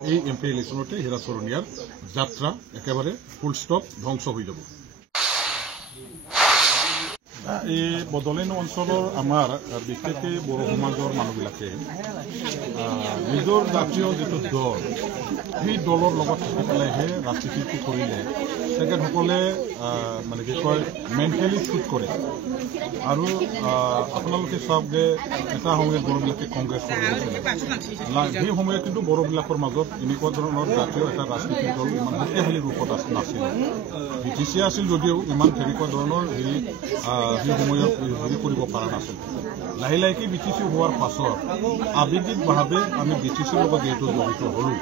এই এমপি ইলেকশনতে হীৰা চৰণীয়াৰ যাত্ৰা একেবাৰে ফুল ষ্টপ ধ্বংস হৈ যাব। এই বডলেণ্ড অঞ্চলৰ আমাৰ বিশেষকৈ বড়ো সমাজৰ মানুহবিলাকে নিজৰ জাতীয় যিটো দল সেই দলৰ লগত থাকি পেলাইহে ৰাজনীতিটো কৰিলে তেখেতসকলে মানে কি কয় মেণ্টেলি শ্বুট কৰে। আৰু আপোনালোকে চাওক যে এটা সময়ত বড়োবিলাকে কংগ্ৰেছ কৰিছিলে, সেই সময়ত কিন্তু বড়োবিলাকৰ মাজত এনেকুৱা ধৰণৰ জাতীয় এটা ৰাজনীতিক দল ইমান শক্তিশালী ৰূপত নাছিল। BTC আছিল যদিও ইমান তেনেকুৱা ধৰণৰ সেই সময়ত হেৰি কৰিব পৰা নাছিল। লাহে লাহেকৈ BTC হোৱাৰ পাছত আৱেগিকভাৱে আমি BTCৰ লগত যিহেতু জড়িত হ'লোঁ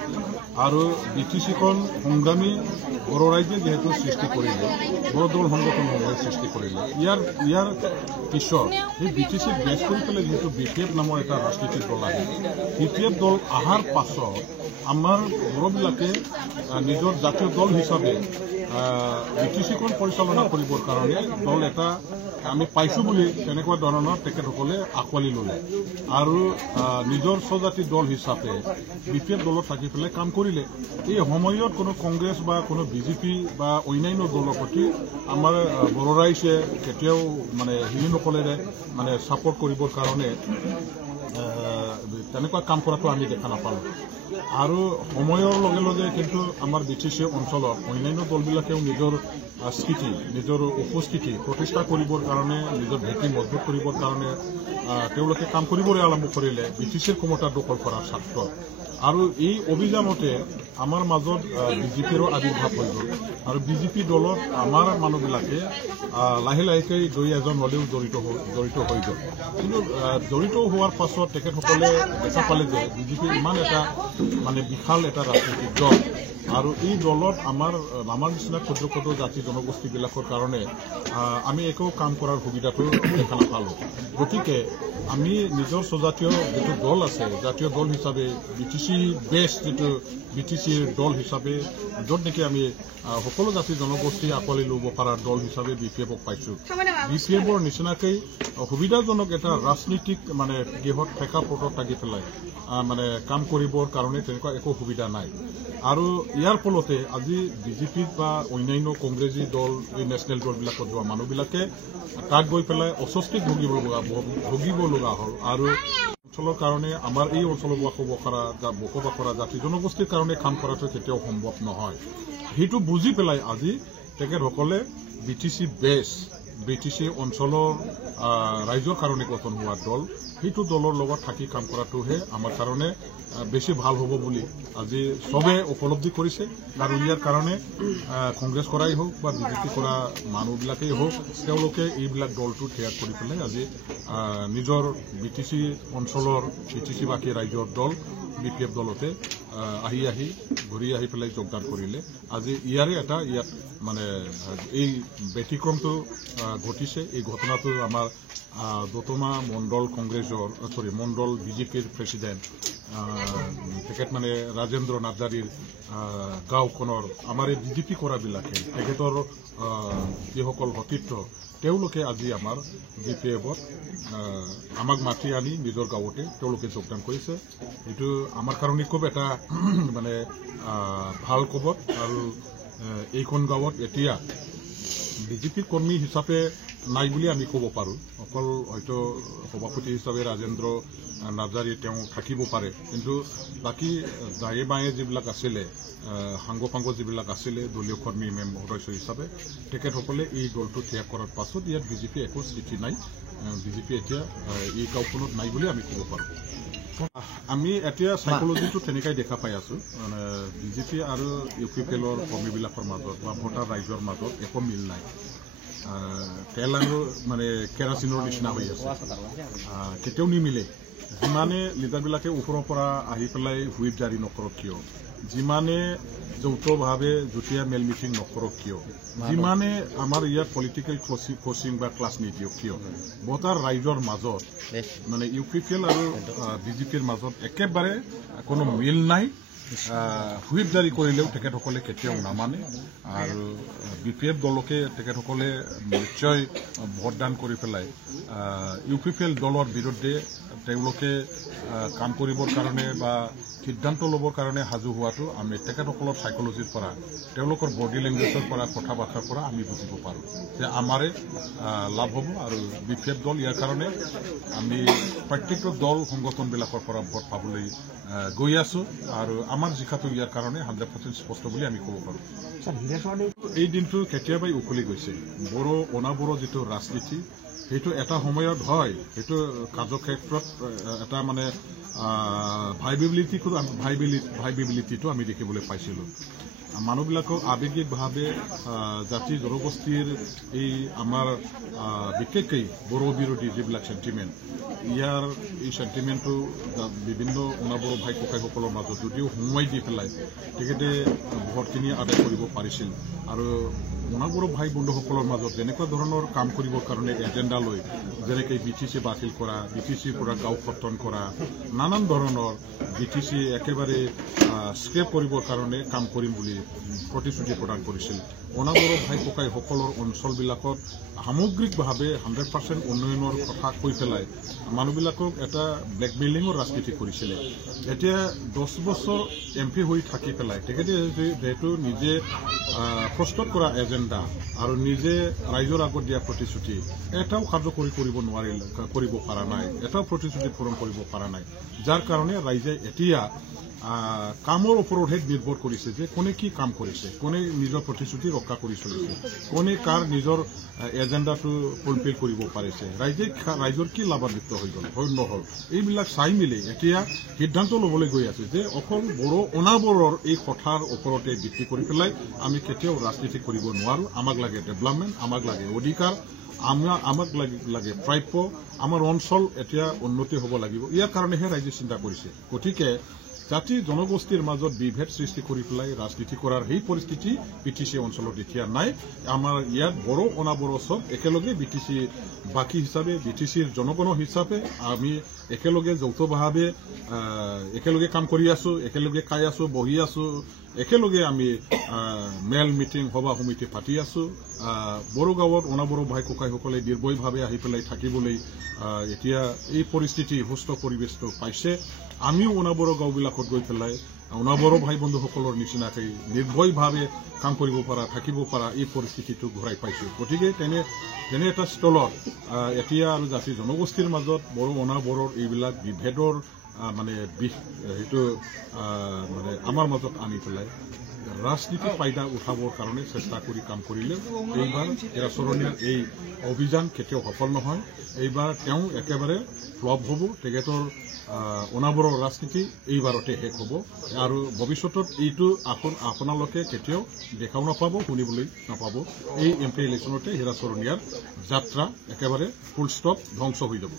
আৰু BTCখন সংগ্ৰামী বড়ো ৰাইজে যিহেতু সৃষ্টি কৰিলে, বড়ো দল সংগঠনসমূহে সৃষ্টি কৰিলে, ইয়াৰ পিছত সেই BTC বেচ কৰি পেলাই যিহেতু BPF নামৰ এটা ৰাজনীতিক দল আহে, BPF দল অহাৰ পাছত আমাৰ বড়োবিলাকে নিজৰ জাতীয় দল হিচাপে BTCখন পৰিচালনা কৰিবৰ কাৰণে দল এটা আমি পাইছোঁ বুলি তেনেকুৱা ধৰণৰ তেখেতসকলে আঁকোৱালি ল'লে আৰু নিজৰ স্বজাতি দল হিচাপে BPF দলত থাকি পেলাই কাম কৰিলে। এই সময়ত কোনো কংগ্ৰেছ বা কোনো BJP বা অন্যান্য দলৰ প্ৰতি আমাৰ বড়ো ৰাইজে কেতিয়াও মানে হেৰি নকলেৰে মানে ছাপৰ্ট কৰিবৰ কাৰণে তেনেকুৱা কাম কৰাটো আমি দেখা নাপালোঁ। আৰু সময়ৰ লগে লগে কিন্তু আমাৰ BTC অঞ্চলত অন্যান্য দলবিলাকেও নিজৰ স্থিতি, নিজৰ উপস্থিতি প্ৰতিষ্ঠা কৰিবৰ কাৰণে, নিজৰ ভেটি মজবুত কৰিবৰ কাৰণে তেওঁলোকে কাম কৰিবলৈ আৰম্ভ কৰিলে BTCৰ ক্ষমতা দখল কৰাৰ স্বাৰ্থত। আৰু এই অভিযানতে আমাৰ মাজত BJPৰো আৱিৰ্ভাৱ হৈ গ'ল আৰু BJP দলত আমাৰ মানুহবিলাকে লাহে লাহেকৈ দুই এজন হ'লেও জড়িত হৈ গ'ল। কিন্তু জড়িত হোৱাৰ পাছত তেখেতসকলে দেখা পালে যে BJP ইমান এটা মানে বিশাল এটা ৰাজনৈতিক দল আৰু এই দলত আমাৰ নিচিনা ক্ষুদ্ৰ ক্ষুদ্ৰ জাতি জনগোষ্ঠীবিলাকৰ কাৰণে আমি একো কাম কৰাৰ সুবিধাটো দেখা নাপালোঁ। গতিকে আমি নিজৰ স্বজাতীয় যিটো দল আছে, জাতীয় দল হিচাপে BTC বেষ্ট যিটো BTCৰ দল হিচাপে য'ত নেকি আমি সকলো জাতি জনগোষ্ঠী আঁকোৱালি ল'ব পৰা দল হিচাপে BPFক পাইছোঁ। BPFৰ নিচিনাকৈ সুবিধাজনক এটা ৰাজনীতিক মানে গৃহত ঠেকা পটত থাকি পেলাই মানে কাম কৰিবৰ কাৰণে তেনেকুৱা একো সুবিধা নাই। আৰু ইয়াৰ ফলতে আজি BJP বা অন্যান্য কংগ্ৰেছী দল, এই নেশ্যনেল দলবিলাকত যোৱা মানুহবিলাকে তাত গৈ পেলাই অস্বস্তিত ভুগিব লগা হ'ল। আৰু অঞ্চলৰ কাৰণে আমাৰ এই অঞ্চলত বসবাস কৰা জাতি জনগোষ্ঠীৰ কাৰণে কাম কৰাটো কেতিয়াও সম্ভৱ নহয়। সেইটো বুজি পেলাই আজি তেখেতসকলে BTC বেছ, BTC অঞ্চলৰ ৰাইজৰ কাৰণে গঠন হোৱা দল, সেইটো দলৰ লগত থাকি কাম কৰাটোহে আমাৰ কাৰণে বেছি ভাল হ'ব বুলি আজি চবে উপলব্ধি কৰিছে। আৰু ইয়াৰ কাৰণে কংগ্ৰেছ কৰাই হওক বা BJP কৰা মানুহবিলাকেই হওক, তেওঁলোকে এইবিলাক দলটো ত্যাগ কৰি পেলাই আজি নিজৰ BTC অঞ্চলৰ BTC-বাসী ৰাইজৰ দল BPF দলতে ঘূৰি আহি পেলাই যোগদান কৰিলে। আজি ইয়াত মানে এই ব্যতিক্ৰমটো ঘটিছে। এই ঘটনাটো আমাৰ দতমা মণ্ডল মণ্ডল BJPৰ প্ৰেছিডেণ্ট তেখেত মানে ৰাজেন্দ্ৰ নাৰ্জাৰীৰ গাঁওখনৰ আমাৰ এই BJP কৰাবিলাকে তেখেতৰ যিসকল সতীৰ্থ তেওঁলোকে আজি আমাৰ BPFত আমাক মাতি আনি নিজৰ গাঁৱতে তেওঁলোকে যোগদান কৰিছে। এইটো আমাৰ কাৰণে খুব এটা মানে ভাল খবৰ। আৰু এইখন গাঁৱত এতিয়া BJP কৰ্মী হিচাপে নাই বুলি আমি ক'ব পাৰোঁ। অকল হয়তো সভাপতি হিচাপে ৰাজেন্দ্ৰ নাৰ্জাৰী তেওঁ থাকিব পাৰে, কিন্তু বাকী দায়ে বায়ে যিবিলাক আছিলে, সাংগ যিবিলাক আছিলে দলীয় কৰ্মী সদস্য হিচাপে, তেখেতসকলে এই দলটো ত্যাগ কৰাৰ পাছত ইয়াত BJP একো স্থিতি নাই। BJP এতিয়া এই গাঁওখনত নাই বুলি আমি ক'ব পাৰোঁ। আমি এতিয়া চাইকলজিটো তেনেকাই দেখা পাই আছোঁ। মানে BJP আৰু UPPLৰ কৰ্মীবিলাকৰ মাজত বা ভোটাৰ ৰাইজৰ মাজত একো মিল নাই। তেল আৰু মানে কেৰাচিনৰ নিচিনা হৈ আছে, কেতিয়াও নিমিলে। যিমানে লিডাৰবিলাকে ওপৰৰ পৰা আহি পেলাই হুইপ জাৰি নকৰক কিয়, যিমানে যৌথভাৱে যুটীয়া মেল মিটিং নকৰক কিয়, যিমানে আমাৰ ইয়াত পলিটিকেল কোচিং বা ক্লাছ নিদিয়ক কিয়, ভোটাৰ ৰাইজৰ মাজত মানে UPPL আৰু BJPৰ মাজত একেবাৰে কোনো মিল নাই। হুইপ জাৰি কৰিলেও তেখেতসকলে কেতিয়াও নামানে আৰু BPF দলকে তেখেতসকলে নিশ্চয় ভোটদান কৰি পেলাই UPPL দলৰ বিৰুদ্ধে তেওঁলোকে কাম কৰিবৰ কাৰণে বা সিদ্ধান্ত ল'বৰ কাৰণে সাজু হোৱাটো আমি তেখেতসকলৰ সাইকোলজিৰ পৰা তেওঁলোকৰ বডি লেংগুৱেজৰ পৰা কথা বাৰ্তাৰ পৰা আমি বুজিব পাৰোঁ যে আমাৰে লাভ হ'ব আৰু BPF দল ইয়াৰ কাৰণে আমি প্ৰত্যেকটো দল সংগঠনবিলাকৰ পৰা ভোট পাবলৈ গৈ আছোঁ আৰু আমাৰ জিকাটো ইয়াৰ কাৰণে 100% স্পষ্ট বুলি আমি ক'ব পাৰোঁ এই দিনটো কেতিয়াবাই উকলি গৈছে বড়ো অনাবড়ো যিটো ৰাজনীতি সেইটো এটা সময়ত হয় সেইটো কাৰ্যক্ষেত্ৰত এটা মানে ভাইবিলিটিটো আমি দেখিবলৈ পাইছিলোঁ মানুহবিলাকক আৱেগিকভাৱে জাতি জনগোষ্ঠীৰ এই আমাৰ বিশেষকৈ বড়ো বিৰোধী যিবিলাক চেণ্টিমেণ্ট ইয়াৰ এই চেণ্টিমেণ্টটো বিভিন্ন অনাবড়ো ভাই ককাইসকলৰ মাজত যদিও সোমোৱাই দি পেলাই তেখেতে ভোটখিনি আদায় কৰিব পাৰিছিল আৰু অনাবড়ো ভাই বন্ধুসকলৰ মাজত যেনেকুৱা ধৰণৰ কাম কৰিবৰ কাৰণে এজেণ্ডা লৈ যেনেকৈ BTC বাতিল কৰা BTCৰ পৰা গাঁও কৰ্তন কৰা নানান ধৰণৰ BTC একেবাৰে স্ক্ৰেপ কৰিবৰ কাৰণে কাম কৰিম বুলি প্ৰতিশ্ৰুতি প্ৰদান কৰিছিল অনাবড়ো ভাই ককাইসকলৰ অঞ্চলবিলাকত সামগ্ৰিকভাৱে 100% উন্নয়নৰ কথা কৈ পেলাই মানুহবিলাকক এটা ব্লেকমেইলিঙৰ ৰাজনীতি কৰিছিলে এতিয়া 10 বছৰ MP হৈ থাকি পেলাই তেখেতে যেহেতু নিজে প্ৰস্তুত কৰা এজেণ্ডা আৰু নিজে ৰাইজৰ আগত দিয়া প্ৰতিশ্ৰুতি এটাও কাৰ্যকৰী কৰিব পৰা নাই এটাও প্ৰতিশ্ৰুতি পূৰণ কৰিব পৰা নাই যাৰ কাৰণে ৰাইজে এতিয়া কামৰ ওপৰতহে নিৰ্ভৰ কৰিছে যে কোনে কি কাম কৰিছে কোনে নিজৰ প্ৰতিশ্ৰুতি ৰক্ষা কৰি চলিছে কোনে কাৰ নিজৰ এজেণ্ডাটো ফুলফিল কৰিব পাৰিছে ৰাইজৰ কি লাভান্বিত হৈ গ'ল হয় নহ'ল এইবিলাক চাই মেলি এতিয়া সিদ্ধান্ত ল'বলৈ গৈ আছে যে অকল বড়ো অনাবড়োৰ এই কথাৰ ওপৰতে ভিত্তি কৰি পেলাই আমি কেতিয়াও ৰাজনীতি কৰিব নোৱাৰোঁ আমাক লাগে ডেভেলপমেণ্ট আমাক লাগে অধিকাৰ আমাক লাগে প্ৰাপ্য আমাৰ অঞ্চল এতিয়া উন্নতি হ'ব লাগিব ইয়াৰ কাৰণেহে ৰাইজে চিন্তা কৰিছে গতিকে জাতি জনগোষ্ঠীৰ মাজত বিভেদ সৃষ্টি কৰি পেলাই ৰাজনীতি কৰাৰ সেই পৰিস্থিতি BTC অঞ্চলত এতিয়া নাই আমাৰ ইয়াত বড়ো অনাবড়ো চব একেলগে BTC বাকী হিচাপে BTCৰ জনগণ হিচাপে আমি একেলগে যৌথভাৱে একেলগে কাম কৰি আছোঁ একেলগে খাই আছোঁ বহি আছোঁ একেলগে আমি মেল মিটিং সভা সমিতি পাতি আছোঁ বড়ো গাঁৱত অনাবড়ো ভাই ককাইসকলে নিৰ্ভয়ভাৱে আহি পেলাই থাকিবলৈ এতিয়া এই পৰিস্থিতি সুস্থ পৰিৱেশটো পাইছে আমিও অনাবড়ো গাঁওবিলাকত গৈ পেলাই অনাবড়ো ভাই বন্ধুসকলৰ নিচিনাকৈ নিৰ্ভয়ভাৱে কাম কৰিব পৰা থাকিব পৰা এই পৰিস্থিতিটো ঘূৰাই পাইছোঁ গতিকে তেনে এটা স্থলত এতিয়া আৰু জাতি জনগোষ্ঠীৰ মাজত বড়ো অনাবড়োৰ এইবিলাক বিভেদৰ মানে সেইটো মানে আমাৰ মাজত আনি পেলাই ৰাজনীতি ফাইদা উঠাবৰ কাৰণে চেষ্টা কৰি কাম কৰিলে এইবাৰ হিৰাচৰণীৰ এই অভিযান কেতিয়াও সফল নহয় এইবাৰ তেওঁ একেবাৰে ফ্লপ হ'ব তেখেতৰ অনাবড়ো ৰাজনীতি এইবাৰতে শেষ হ'ব আৰু ভৱিষ্যতত এইটো আপোনালোকে কেতিয়াও দেখাও নাপাব শুনিবলৈ নাপাব এই MP ইলেকশ্যনতে হিৰাচৰণীয়াৰ যাত্ৰা একেবাৰে ফুল ষ্টপ ধ্বংস হৈ যাব